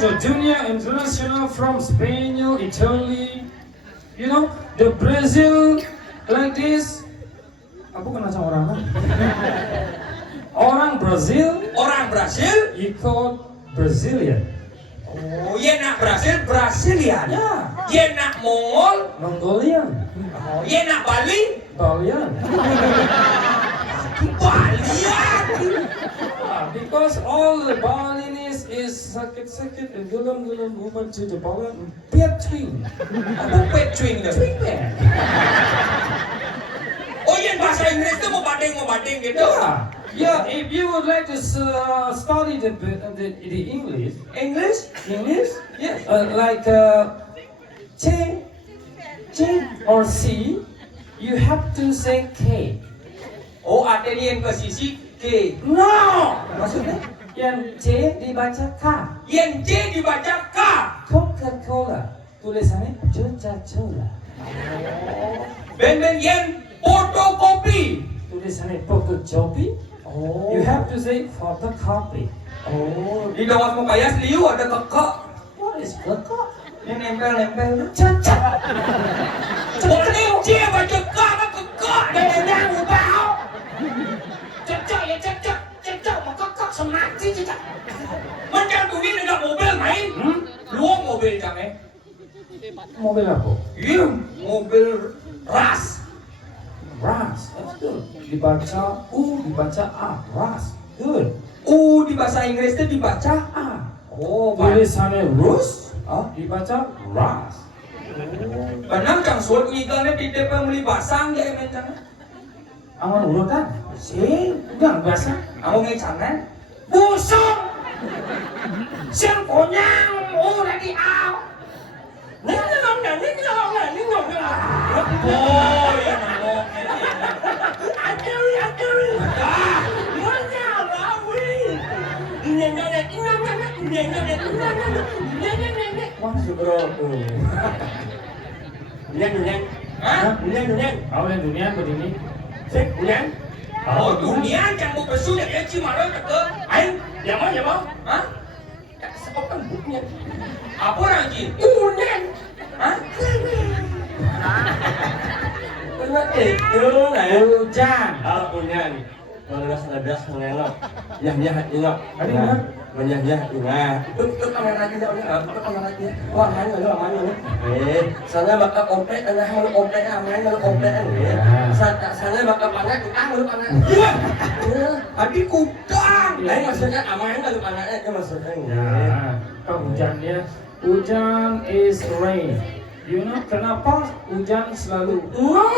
the junior international from Spain, Italy, the Brazil like this. Aku kenal sama orang apa? Orang Brazil. Orang Brasil? Ikut Brazilian. Oh, ye nak Brasil, Brasilian. Ya. Ye nak Mongol? Mongolian. Oh, ye nak Bali? Balian. Balian. Because all the Balinese is sakit-sakit and gelam-gelam movement to the Balian. Between. Apa between tu? Between. Oh, ye bahasa Inggris tu mau bading gitu. Yeah, if you would like to study the English, yes, like J or C, you have to say K. Oh, ada yang ke sisi K. No, Maksudnya? yang J dibaca K. Yang J dibaca K. Coca-Cola, tulisannya Coca-Cola. Ben yang fotokopi. Tulisannya photocopy. Oh. You have to say photocopy. Oh, di dalam muka ya seliu ada kekek. What is kekek? Yang nempel-nempel. Cacat. Boleh dia baca kekek apa kekek? Dia nyanyi bau. Cocok ya cocok. Mau kekek semati cocok. Macam tu ni nak mobil main. Luang mobil jangan. Mobil apa? Iya, mobil ras. Ras. That's good. Dibaca U, dibaca A. Ras. Good. U di bahasa Inggris itu dibaca A. Oh, Tulisannya Rus. Dibaca Ras. Benar kang suat ikannya di depan beli basang dia mencang. Aman urutan. Sing, enggak biasa. Aku ngecangan. Busuk. Sing konyang. Udah di aw. Ini ngomong. Oh, ya ngomong. Aduh. Masuk bro. Dunia. Hah? Dunia. Kau yang dunia begini. Sik, dunia. Oh, dunia yang mau besu ya cuma lo ke. Ayo, yang mau? Hah? Sekopan buknya. Apa lagi? Dunia. Hah? Benar itu lah. Hujan. Ah, dunia nih. Ledas mengelok. Yah, ingat. Ada ingat? Menyah, ingat. Itu kamera lagi jauhnya. Itu kamera lagi. Wah, mana. Sana bakal ompet, mau ompet, mau ompet. Sana bakal panas, mau panas. Iya. Tadi kudang. Lain maksudnya aman kalau panasnya itu maksudnya. Ya, hujannya. Hujan is rain. You know kenapa hujan selalu? No.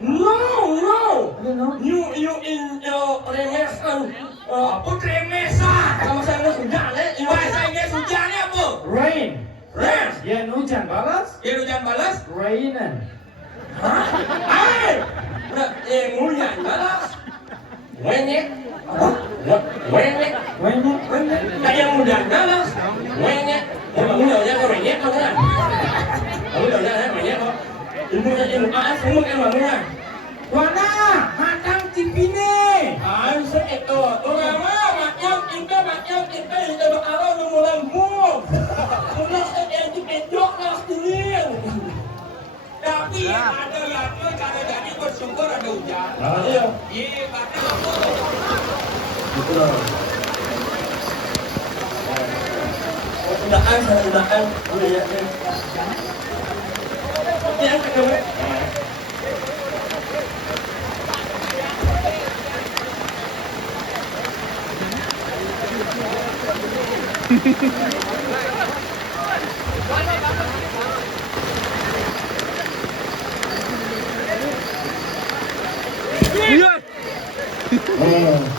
You know? You in your remesan. Apa tremesa? Kalau saya hujan, Bahasa Inggris hujannya apa? Rain. Rain. Ya hujan balas. Ya hujan balas? Rainan. Air. nah, mulia balas. Wenyek. Apa? Wenyek. Rainan. Kayak hujan balas. Wenyek. Emang mulanya ke wenyek kan? Kamu udah wenyek kok. Ilmu semua kan mulanya. Wana, matang tipine. Harus itu. Orang makyang kita bakal numulang bom. Udah yang dipedok lah sendirian. Tapi ada yang cara jadi bersyukur ada hujan. Iya. Iya, karena apa? Betul. Undaan. Udah ya. Ya, kedua.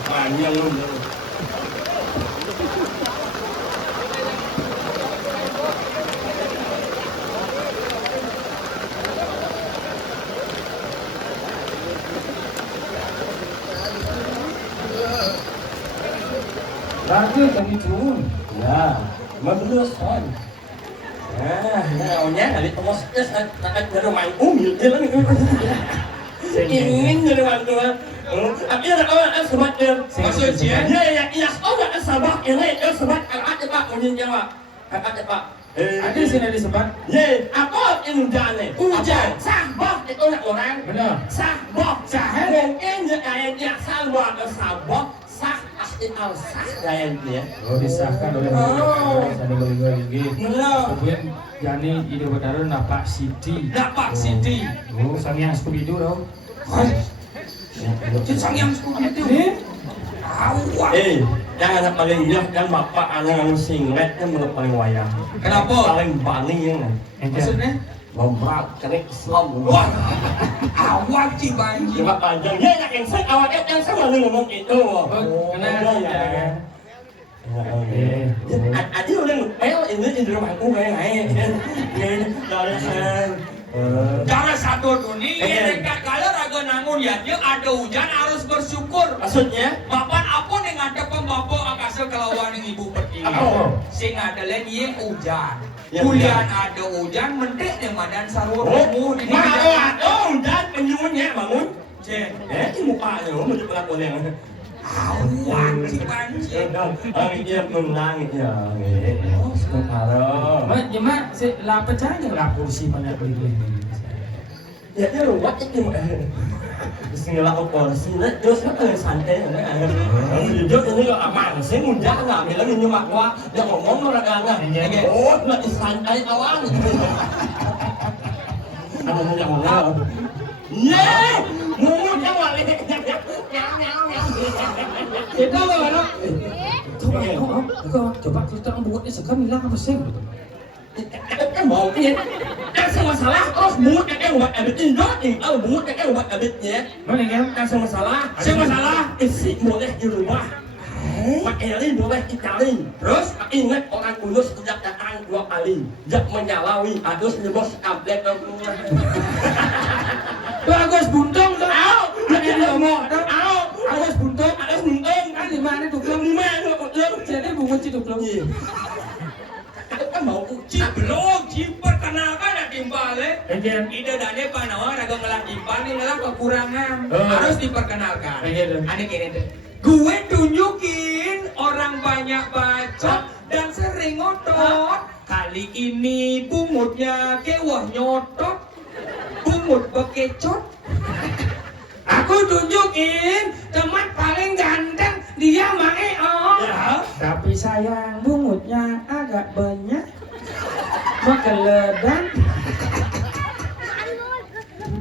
Panjang lu. Lagi tadi turun. Ya, bagus kan. Nah, dari pemosnya akan dari main gitu kan. Ingin dari mana? Tapi ada orang sebat Maksudnya? iya, oh nggak sabak ini, sebat anak pak punya jawab. Kata Pak. Ada sini disebat. Ye, apa yang hujan nih? Hujan. Sabah itu orang. Benar. Sabah. Sah. Mungkin ayatnya sabah atau sabah sah asli al sah ayatnya. Oh disahkan oleh sana beli. Benar. Kemudian Jani ide benar napak Siti. Napak Siti. Oh sang yang Scooby Doo dong. Sang yang Scooby-Doo. Awak. Yang anak paling indah kan bapak anak yang singlet kan paling wayang. Kenapa? Paling paling yang Maksudnya? Membrak kerik Islam. Wah, awak ci banjir. Cuma panjang. Ya yang saya awak yang saya malu ngomong itu. Kenapa ya? Adi udah ngepel ini di rumahku kayak naik. Cara satu dunia, dekat kalau raga nangun ya, dia ada hujan harus bersyukur. Maksudnya? Bapak apa yang ada pembawa akasel kelawan yang ibu pergi. Apa? Sing ada lagi yang hujan. Ya, Kuliah ada hujan, mentek yang madan sarwa kamu di Hujan penyunya bangun. Cek, Ini mukanya lo menurut pengakuan yang awak ci banjir. Dia menang ya. Sementara. Mak jemaah la pecah yang la kursi mana beli. Ya dia lupa itu. Bismillah kursi lah terus santai jujur ini aman saya mudah nggak bilang ini makwa dia ngomong mereka nggak oh nggak santai awal ada yang ngomong ye ngomong yang wali Kita mana? Coba kita buatnya sekali lah apa sih? kan mau ini kan masalah terus buat yang buat editin nih buat yang buat editnya Mana kan? kan masalah isi boleh di rumah Pak Eri boleh dicari terus ingat orang kudus sejak datang 2 kali jak menyalawi adus nyebos tablet Bagus buntung tuh. Lagi dia ngomong Agus buntung. Kan di mana tuh belum? Jadi bungut itu belum. kan mau Ci belum, ci perkenalkan ya timbale. Again. Ide dane panawa raga ngelah timbal ini ngelah kekurangan. Oh. Harus diperkenalkan. Again. Aneh gini deh. Gue tunjukin orang banyak bacot dan sering ngotot. Kali ini bungutnya kewah nyotot. Bungut bekecot. Aku tunjukin teman paling ganteng dia maeon. ya Tapi sayang bungutnya agak banyak. Makeledan.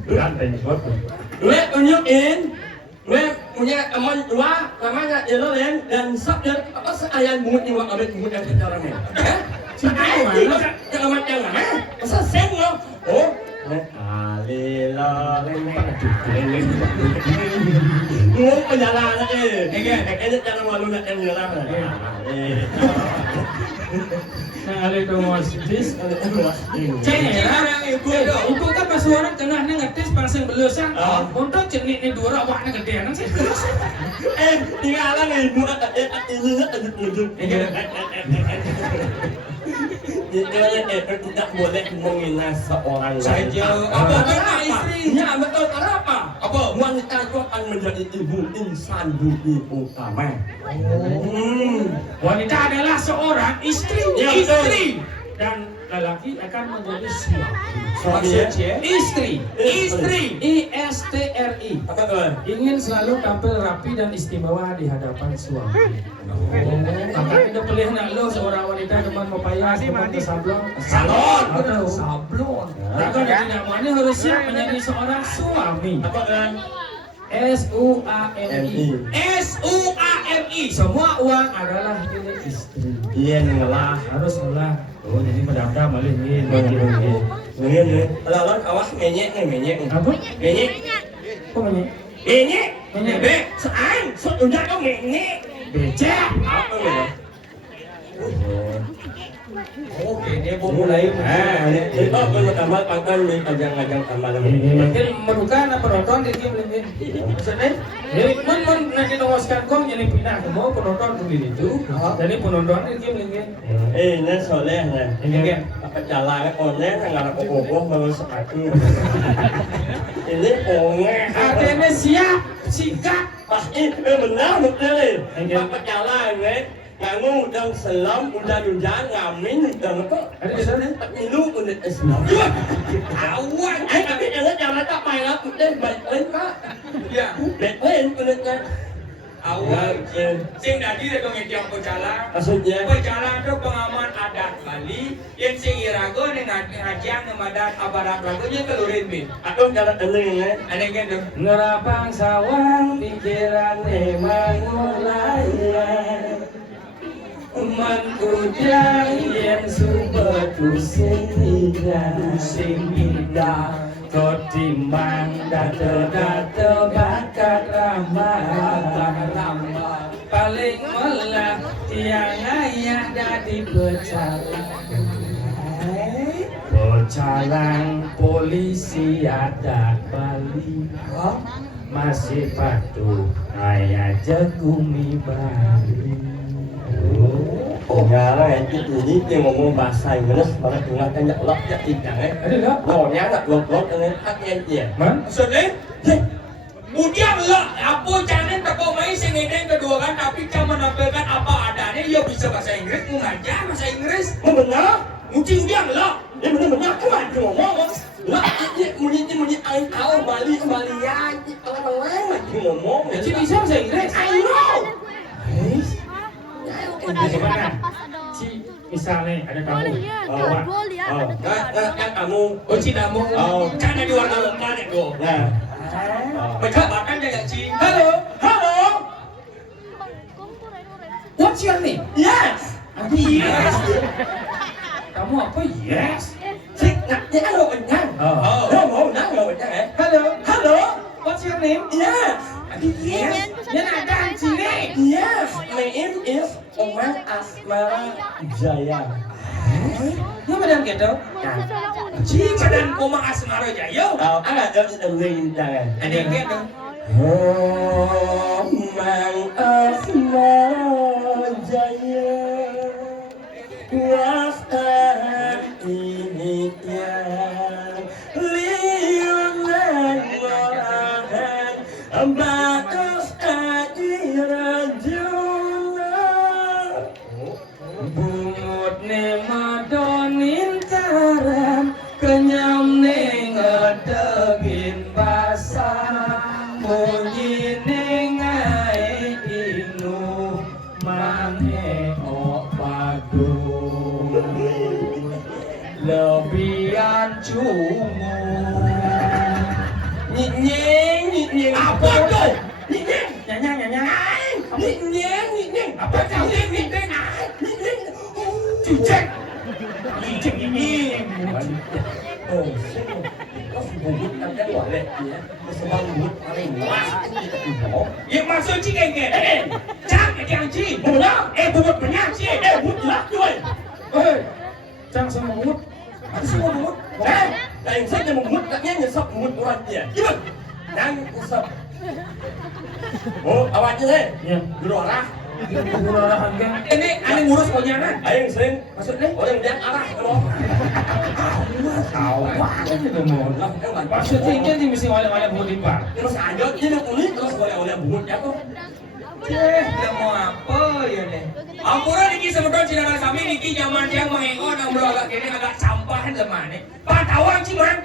Ganteng banget. gue tunjukin gue punya teman 2 namanya Ilolen dan sabda apa seayan bungut yang wak abet bungut yang kita orangnya Mana? yang amat yang mana masa sen lo oh Alilolen ngomong penjalanan kayaknya cara malu nak yang nyerah Nah, ada itu masjid. Cek Orang ibu dong. Ibu kan pas orang kena ngetis pasang belusan. Untuk jenik ni dua rawak ni gede sih. tinggalan ibu ini tunjuk tidak boleh menghina seorang Saja. Apa kena istri? Ya betul kenapa? Apa? Wanita itu akan menjadi ibu insan bumi utama. Wanita adalah seorang istri. Ya, Istri. Dan lelaki akan menjadi suami. Maksudnya? Istri. Istri. ISTRI. Apa tuh? Ingin selalu tampil rapi dan istimewa di hadapan suami. Maka kita pilih nak lo seorang wanita teman mau payah teman ke sablon. Salon. Atau Sablon. Jika tidak mau harus siap menjadi seorang suami. Apa kan? SUAMI. SUAMI. Semua uang adalah milik istri. Iya ngelah. Harus olah. Oh jadi madam malih ni. Ngene. Lalu awas menyek nih. Apa? Menyek. Kok banyak? Menyek. Menyek. Be, seang, sudah kau menyek. Becek. Apa gitu? Oke, dia mau Mulai. Itu kalau tambah pangkal nih ajang-ajang tambah lagi. Mungkin merukan apa penonton di game lagi. Maksudnya, jadi mun nanti nongoskan kom jadi pindah ke mau penonton di itu. Jadi penonton di game lagi. Ini soleh nih. Ini Apa jalan oleh nggak ada kokoh baru sepatu. Ini oleh. Adanya siap, sikat. Pasti benar betul. Apa jalan nih? nganggu dan selam udah ngamin dan apa? Ada di sana? Minum udah Islam. Awan. Tapi jangan tak main aku deh baik kak. Ya. Baik udah Awan. Sing dadi rek ngetiang pecalang. Maksudnya? Pecalang itu pengaman adat Bali yang sing irago ning ngajang ngemadat abarat lagunya kelurin bin. Aku cara eling ya. Ane gitu. Ngerapang sawang pikiran mengulai Mengujang yang subetu sing indah Kotimbang date bakat ramah Paling melah tiang ayah dadi Pecalang polisi adat Bali masih patuh ayah jegumi Bali. Oh ya, ini dia ngomong bahasa Inggris, malah dengarkan ya lok ya tidak Ada nggak? Lonya nggak lok ini akhirnya dia. Man? Maksudnya? Kemudian lah, apa jangan tepuk main sing ngedeng kedua kan, tapi jangan menampilkan apa adanya, dia bisa bahasa Inggris, mau ngajar bahasa Inggris. Oh benar? Mungkin dia lah. Ya benar aku lagi ngomong. Lah ini aing tahu Bali ya, orang lagi ngomong. Jadi bisa bahasa Inggris? I know. Gimana? Ci, misalnya ada kamu bawa Kan kamu Cinamu, karena di warna lokal ya go. Nah. Pejabatkan ya Ci. Halo. What's your name? Yes. Yes. Kamu apa? Yes. Sik, naknya kan lo kenyang. Lo kenyang Halo. What's your name? Yes. Yes. Yan ada sini. Yes. My name is Omar Asmara Jaya. Ini madam gitu. Ci badan koma asmara jaya. Ada link jangan. Ada yang gitu. Omar Asmara Jaya. Wahai ini yang liunan orang batas adirajuna Bungut ne madonin taran kenyam ne ngedegin basah munyi ne ngai inu mane opadu lebihan cungu Nying apa tuh? Nying Apa kau ini dengan Cicek ini? Oh, kau bubut kan boleh ya. Sebab bubut paling wah. Ya maksud Ci kayak jangan yang Ci. Bubut banyak Ci. Bubut lah cuy. Jangan sama bungut. Ada semua bubut. Lain saja bubut katnya nyesap bubut orang dia. Gimana? Jangan nyesap. Oh, awaknya deh. Ya. Dulu arah. Bungut orang harga. Ini aneh ngurus konyangan. Ayo sering. Maksudnya? Orang dia arah kalau. Tahu banget itu mau. Maksudnya ini mesti oleh-oleh bungut limpah. Terus ada ini unik terus oleh bubutnya tuh. Dia mau apa ya nih? Ampura niki sebetulnya cinta kami niki zaman yang mengengok dan beragak kini agak campahan lemah nih. Pantauan Ci barang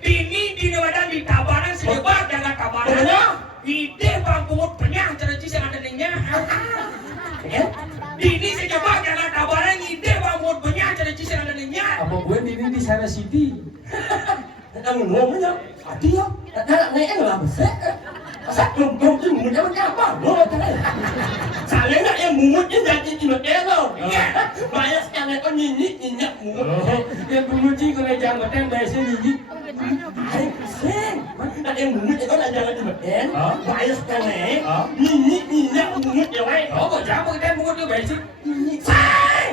ini di Newadan di Tabanan sedebat jangan Tabanan. Ide bang pungut penyang cara Ci yang ada nenya. Ini sedebat jangan Tabanan ide bang pungut penyang cara Ci yang ada nenya. Apa gue ini di sana City? Đang ngomongnya, dia, nãy là sẽ lùm tu muốn cho nó apa, lo thế. Saya nak yang mungut ni jadi cuma elo. Banyak yang kau nhìn nhận mungut. Yang bungut sih kalau jangan betul biasa nyinyi. Ay, sen, ada yang mungut itu lah jangan cuma en. Banyak yang nhìn nhận mungut ya way. Oh, jangan kita bungut tu biasa. Sen.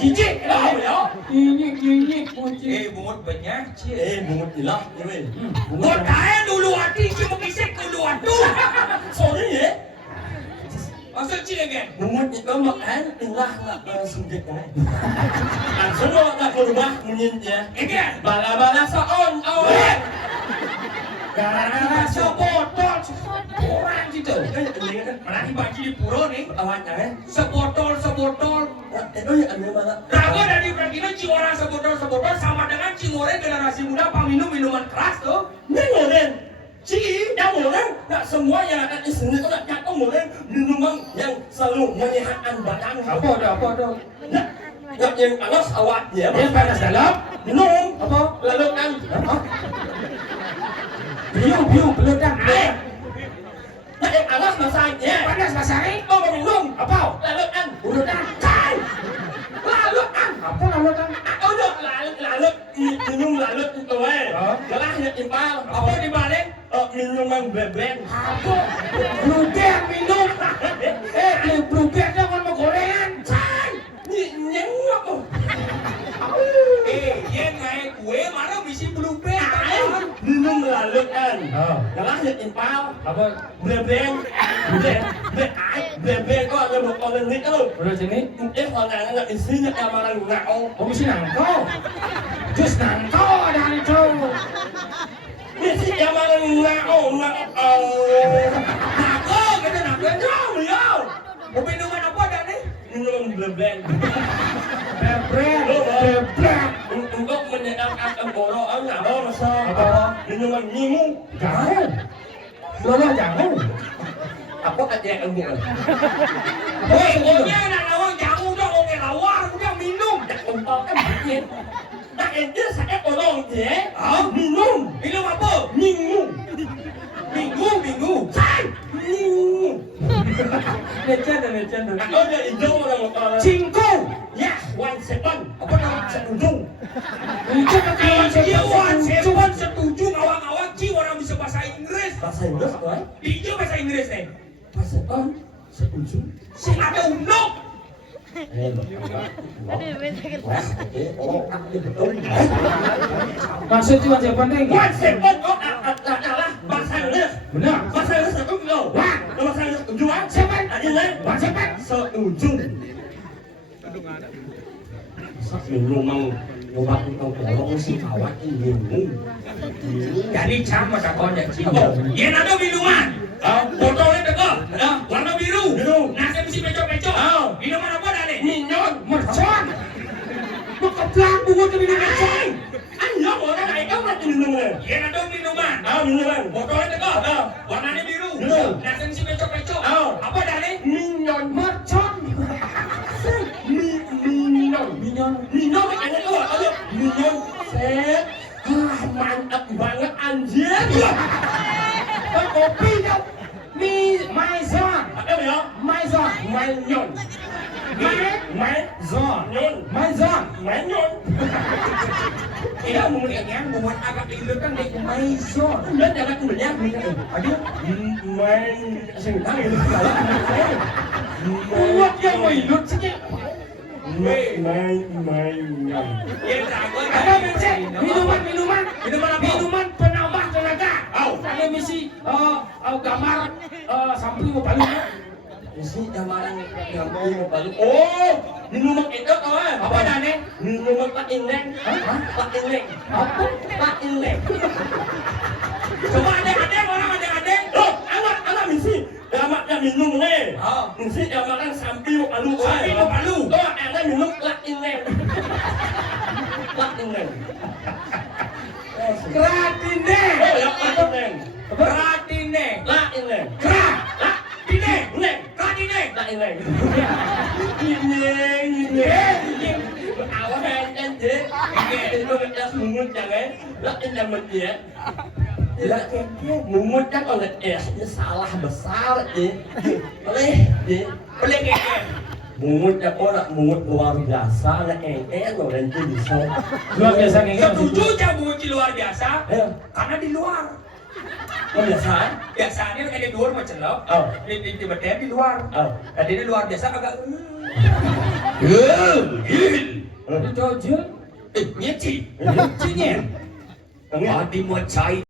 Jijik dah ya. Ini kunci. Bungut banyak Ci. Mungut hilang ya weh. Bungut kaya dulu hati Ci mengisik dulu aduh. Sorry ya. Maksud Ci kan? Mungut itu makan hilang lah sujud kan. Langsung lo nak ke rumah munyin ya. Kan? Bala-bala saon awet. Gara-gara sebotol orang gitu. Mana dibaca di pura nih? Awalnya Sebotol. itu ya ambil mana? Rago dari Bragino ci orang sebotol sama dengan Cimoren generasi muda peminum minuman keras tuh. Ngoren, yang ngoren, nggak semua yang akan disini itu nggak cakap ngoren minuman yang selalu menyehatkan badan. Apa ada? Nggak yang panas awalnya. Yang panas dalam Minum apa? lalu kan Biu beledang. nggak yang panas masanya. Panas masai. Oh minum Apa? lalu kan Beledang. lalu kan Apa lalu kan? udah lalu minum lalu itu jelas ya timpal Apa dibalik? minuman beben. Apa? Bluber minum. Beli bluber jangan mau gorengan. Nyengok Yen naik kue mana bisi blueberry kan? minum lalu kan Oh. jelas ya timpal Apa? beben beben kok ada mau kolen itu Udah sini. orang nggak isinya kamaran ngau Oh mesti nangkau. Just nangkau ada itu. isi kamaran ngau Nago gitu nago. ya Mau minuman apa ada nih? minum beben Bebrek. untuk menyedarkan tenggorokan nggak mau masa Apa? minuman nyimu Jangan. Lola jangan. apa aja yang enggak Pokoknya anak lawang jamu dong, oke lawar udah minum. umpal kan bikin tak ente saya tolong dia minum Minum apa? nyimu Minggu. nyimu Lecen. aku ada hijau orang Cingku. ya one second apa nama seujung Itu kawan Iwan sebuah. Sewan setuju ngawang-ngawang Ci orang bisa bahasa Inggris. bahasa Inggris apa Hijau bahasa Inggris nih. one second seujung Si ada undok. Maksud itu aja penting. one second oh adalah bahasa Inggris Benar. bahasa Inggris itu no Wah. bahasa Inggris seujung One second. ini One second. seujung minuman obat tenggorok si kawan ini Jadi sama tak kau jadi cibok. Yen ada minuman. Botolnya tegak. Warna biru. Nasi mesti pecok-pecok. Minuman apa dah nih? minyon Mercon. Keplak bunga ke minum mercon. ayo orang naik kamu lagi minumnya Yen ada minuman. minuman Botolnya tegak. Warnanya biru. Nasi mesti pecok-pecok. Apa dah nih? minyon Mercon. minyon makanya tuh ada minyon set mantap banget anjir Kopi dong. Maison. apa ya Maison. minyon Maison. minyon Iya, mungkin buat agak ilu kan deh. Maison. dan jangan kemudian aduh main sengkang itu Buat yang mau hidup sih. main Yen jago. Ada becek. Minuman apa? Minuman penambah tenaga. Au. Ada misi gambar samping mau paling. isi amaran yang mau baru oh minuman itu kau Apa dah nih? minuman tak ineng tak ineng tak ineng Coba adek orang adek. oh anak misi damaknya minum nih Oh. misi amaran sambil palu Sambil mau palu. oh anak minum tak ineng tak ineng Kratine. oh ya tak ineng Ratine. tak ineng Krat. Tine. ineng Ratine. tak ineng ineng awan ente itu kita mungut jangan lah ini dia lah mungut kan oleh ini salah besar oleh Boleh keke. mungut orang mungut luar biasa lah lo nanti bisa Luar biasa nih. Setuju jamu ci luar biasa. Karena di luar. kebiasaan Biasanya kan di luar macam lo. oh Di bedah di luar. oh Tadi di luar biasa agak. Itu aja. Nyeci. ini Cinya. ini Di muat cai.